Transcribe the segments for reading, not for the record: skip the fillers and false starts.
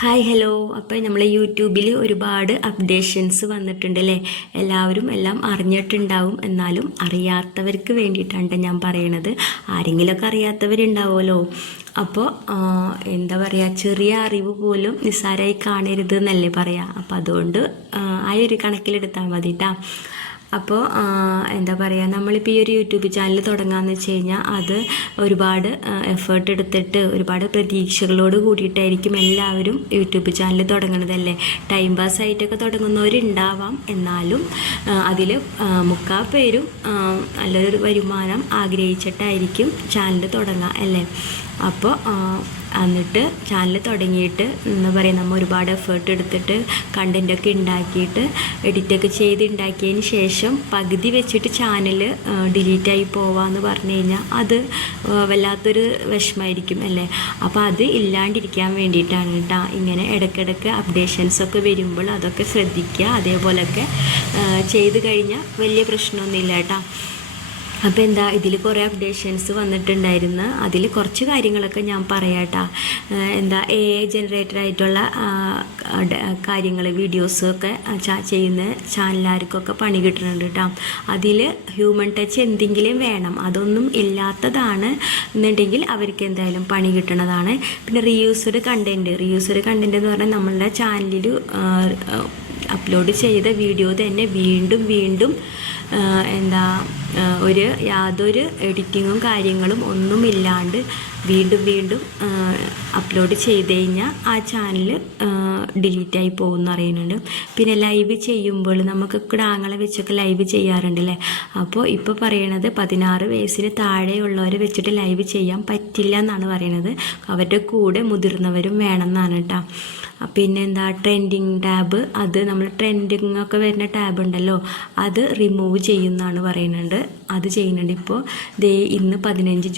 Hi hello. അപ്പോൾ നമ്മളെ യൂട്യൂബിൽ ഒരുപാട് അപ്ഡേഷൻസ് വന്നിട്ടുണ്ട് അല്ലേ. എല്ലാവരും എല്ലാം അറിഞ്ഞിട്ടുണ്ടാവും, എന്നാലും അറിയാത്തവർക്ക് വേണ്ടിയിട്ടാണ് ഞാൻ പറയണത്. ആരെങ്കിലുമൊക്കെ അറിയാത്തവരുണ്ടാവുമല്ലോ. അപ്പോൾ എന്താ പറയുക, ചെറിയ അറിവ് പോലും നിസ്സാരമായി കാണരുത് എന്നല്ലേ പറയാം. അപ്പോൾ അതുകൊണ്ട് ആ ഒരു കണക്കിലെടുത്താൽ മതി കേട്ടോ. അപ്പോൾ എന്താ പറയുക, നമ്മളിപ്പോൾ ഈ ഒരു യൂട്യൂബ് ചാനൽ തുടങ്ങാമെന്ന് വെച്ച് കഴിഞ്ഞാൽ അത് ഒരുപാട് എഫേർട്ട് എടുത്തിട്ട് ഒരുപാട് പ്രതീക്ഷകളോട് കൂടിയിട്ടായിരിക്കും എല്ലാവരും യൂട്യൂബ് ചാനൽ തുടങ്ങണതല്ലേ. ടൈം പാസ് ആയിട്ടൊക്കെ തുടങ്ങുന്നവരുണ്ടാവാം, എന്നാലും അതിൽ മുക്കാൽ പേരും നല്ലൊരു വരുമാനം ആഗ്രഹിച്ചിട്ടായിരിക്കും ചാനൽ തുടങ്ങുക അല്ലേ. അപ്പോൾ എന്നിട്ട് ചാനൽ തുടങ്ങിയിട്ട് എന്താ പറയുക, നമ്മൾ ഒരുപാട് എഫേർട്ട് എടുത്തിട്ട് കണ്ടൻറ്റൊക്കെ ഉണ്ടാക്കിയിട്ട് എഡിറ്റൊക്കെ ചെയ്ത് ഉണ്ടാക്കിയതിന് ശേഷം പകുതി വെച്ചിട്ട് ചാനൽ ഡിലീറ്റായി പോവാന്ന് പറഞ്ഞു കഴിഞ്ഞാൽ അത് വല്ലാത്തൊരു വിഷമമായിരിക്കും അല്ലേ. അപ്പോൾ അത് ഇല്ലാണ്ടിരിക്കാൻ വേണ്ടിയിട്ടാണ് കേട്ടോ ഇങ്ങനെ ഇടയ്ക്കിടയ്ക്ക് അപ്ഡേഷൻസൊക്കെ വരുമ്പോൾ അതൊക്കെ ശ്രദ്ധിക്കുക. അതേപോലെയൊക്കെ ചെയ്ത് കഴിഞ്ഞാൽ വലിയ പ്രശ്നമൊന്നുമില്ല കേട്ടോ. അപ്പോൾ എന്താ, ഇതിൽ കുറേ അപ്ഡേഷൻസ് വന്നിട്ടുണ്ടായിരുന്നു. അതിൽ കുറച്ച് കാര്യങ്ങളൊക്കെ ഞാൻ പറയാട്ടോ. എന്താ AI ജനറേറ്ററായിട്ടുള്ള കാര്യങ്ങൾ വീഡിയോസൊക്കെ ചെയ്യുന്ന ചാനലുകാർക്കൊക്കെ പണി കിട്ടുന്നുണ്ട് കേട്ടോ. അതിൽ ഹ്യൂമൻ ടച്ച് എന്തെങ്കിലും വേണം, അതൊന്നും ഇല്ലാത്തതാണ് എന്നുണ്ടെങ്കിൽ അവർക്ക് എന്തായാലും പണി കിട്ടണതാണ്. പിന്നെ റീയൂസ്ഡ് കണ്ടൻറ്റ് എന്ന് പറഞ്ഞാൽ നമ്മളുടെ ചാനലിൽ അപ്ലോഡ് ചെയ്ത വീഡിയോ തന്നെ വീണ്ടും എന്താ യാതൊരു എഡിറ്റിങ്ങും കാര്യങ്ങളും ഒന്നുമില്ലാണ്ട് വീണ്ടും അപ്ലോഡ് ചെയ്ത് കഴിഞ്ഞാൽ ആ ചാനൽ ഡിലീറ്റായി പോകുമെന്ന് അറിയുന്നുണ്ട്. പിന്നെ ലൈവ് ചെയ്യുമ്പോൾ നമുക്ക് ആങ്ങളെ വെച്ചൊക്കെ ലൈവ് ചെയ്യാറുണ്ടല്ലേ. അപ്പോൾ ഇപ്പോൾ പറയണത് 16 വയസ്സിന് താഴെയുള്ളവരെ വെച്ചിട്ട് ലൈവ് ചെയ്യാൻ പറ്റില്ല എന്നാണ് പറയണത്. അവരുടെ കൂടെ മുതിർന്നവരും വേണമെന്നാണ് കേട്ടോ. പിന്നെ എന്താ, ട്രെൻഡിങ് ടാബ്, അത് നമ്മൾ ട്രെൻഡിങ് ഒക്കെ വരുന്ന ടാബ് ഉണ്ടല്ലോ, അത് റിമൂവ് ചെയ്യുമെന്നാണ് പറയുന്നുണ്ട്. അത് ചെയ്യുന്നുണ്ട്. ഇപ്പോൾ ഇന്ന്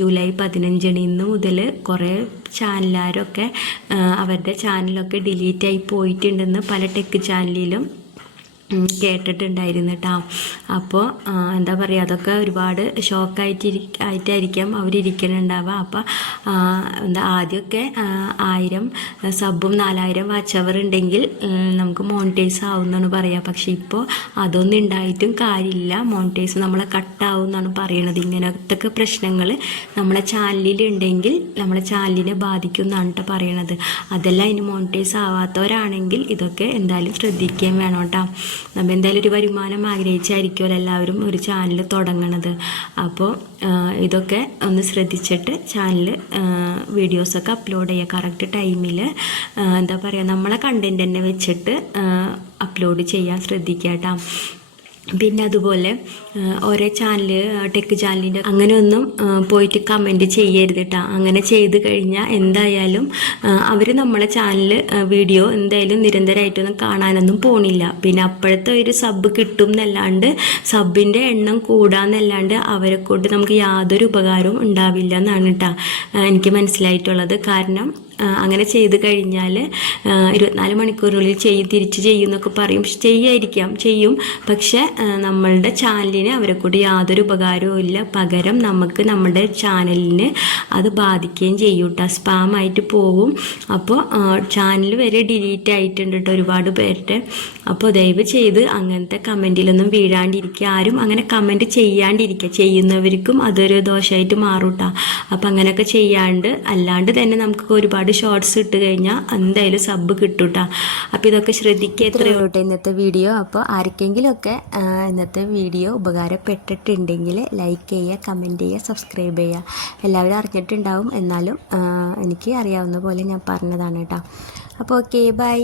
ജൂലൈ 15 ഇന്ന് മുതൽ കുറേ ചാനലുകാരൊക്കെ അവരുടെ ചാനലൊക്കെ ഡിലീറ്റായി പോയിട്ടുണ്ടെന്ന് പല ടെക് ചാനലിലും കേട്ടിട്ടുണ്ടായിരുന്നു കേട്ടോ. അപ്പോൾ എന്താ പറയുക, അതൊക്കെ ഒരുപാട് ഷോക്കായിട്ടായിരിക്കാം അവരിയ്ക്കുന്നുണ്ടാവുക. അപ്പോൾ എന്താ, ആദ്യമൊക്കെ 1000 സബും 4000 വാച്ച് അവർ ഉണ്ടെങ്കിൽ നമുക്ക് മോണിറ്റൈസ് ആവുമെന്നാണ് പറയുക. പക്ഷേ ഇപ്പോൾ അതൊന്നും ഉണ്ടായിട്ടും കാര്യമില്ല, മോണിറ്റൈസ് നമ്മളെ കട്ടാവും എന്നാണ് പറയണത്. ഇങ്ങനത്തെ പ്രശ്നങ്ങൾ നമ്മളെ ചാനലിലുണ്ടെങ്കിൽ നമ്മളെ ചാനലിനെ ബാധിക്കും എന്നാണ് കേട്ടോ പറയണത്. അതെല്ലാം ഇനി മോണിറ്റൈസ് ആവാത്തവരാണെങ്കിൽ ഇതൊക്കെ എന്തായാലും ശ്രദ്ധിക്കുകയും വേണം കേട്ടോ. നമ്മൾ എന്തായാലും ഒരു വരുമാനം ആഗ്രഹിച്ചായിരിക്കുമല്ലോ എല്ലാവരും ഒരു ചാനൽ തുടങ്ങണത്. അപ്പോൾ ഇതൊക്കെ ഒന്ന് ശ്രദ്ധിച്ചിട്ട് ചാനൽ വീഡിയോസൊക്കെ അപ്ലോഡ് ചെയ്യുക കറക്റ്റ് ടൈമിൽ. എന്താ പറയുക, നമ്മളെ കണ്ടൻറ് തന്നെ വെച്ചിട്ട് അപ്ലോഡ് ചെയ്യാൻ ശ്രദ്ധിക്കുക കേട്ടോ. പിന്നെ അതുപോലെ ഓരോ ചാനൽ ടെക് ചാനലിൻ്റെ അങ്ങനെയൊന്നും പോയിട്ട് കമൻറ്റ് ചെയ്യരുത് കേട്ടോ. അങ്ങനെ ചെയ്ത് കഴിഞ്ഞാൽ എന്തായാലും അവർ നമ്മളെ ചാനൽ വീഡിയോ എന്തായാലും നിരന്തരമായിട്ടൊന്നും കാണാനൊന്നും പോണില്ല. പിന്നെ അപ്പോഴത്തെ ഒരു സബ് കിട്ടും എന്നല്ലാണ്ട്, സബിൻ്റെ എണ്ണം കൂടാന്നല്ലാണ്ട് അവരെ കൊണ്ട് നമുക്ക് യാതൊരു ഉപകാരവും ഉണ്ടാവില്ല എന്നാണ് കേട്ടോ എനിക്ക് മനസ്സിലായിട്ടുള്ളത്. കാരണം അങ്ങനെ ചെയ്ത് കഴിഞ്ഞാൽ 24 മണിക്കൂറിനുള്ളിൽ തിരിച്ച് ചെയ്യും എന്നൊക്കെ പറയും. ചെയ്യും, പക്ഷെ നമ്മളുടെ ചാനലിന് അവരെ കൂടി യാതൊരു ഉപകാരവും ഇല്ല. പകരം നമുക്ക് നമ്മുടെ ചാനലിന് അത് ബാധിക്കുകയും ചെയ്യും കേട്ടോ. സ്പാമായിട്ട് പോകും. അപ്പോൾ ചാനൽ വരെ ഡിലീറ്റ് ആയിട്ടുണ്ട് കേട്ടോ ഒരുപാട് പേരുടെ. അപ്പോൾ ദയവ് ചെയ്ത് അങ്ങനത്തെ കമൻറ്റിലൊന്നും വീഴാണ്ടിരിക്കുക. ആരും അങ്ങനെ കമൻറ്റ് ചെയ്യാണ്ടിരിക്കുക. ചെയ്യുന്നവർക്കും അതൊരു ദോഷമായിട്ട് മാറും കേട്ടോ. അപ്പോൾ അങ്ങനെയൊക്കെ ചെയ്യാണ്ട് അല്ലാണ്ട് തന്നെ നമുക്ക് ഒരുപാട് ഷോർട്സ് ഇട്ട് കഴിഞ്ഞാൽ എന്തായാലും സബ് കിട്ടും കേട്ടോ. അപ്പോൾ ഇതൊക്കെ ശ്രദ്ധിക്കുക. എത്രയോ ഇന്നത്തെ വീഡിയോ. അപ്പോൾ ആർക്കെങ്കിലുമൊക്കെ ഇന്നത്തെ വീഡിയോ ഉപകാരപ്പെട്ടിട്ടുണ്ടെങ്കിൽ ലൈക്ക് ചെയ്യുക, കമൻറ്റ് ചെയ്യുക, സബ്സ്ക്രൈബ് ചെയ്യുക. എല്ലാവരും അറിഞ്ഞിട്ടുണ്ടാവും, എന്നാലും എനിക്ക് അറിയാവുന്ന പോലെ ഞാൻ പറഞ്ഞതാണ് കേട്ടോ. അപ്പോൾ ഓക്കെ, ബൈ.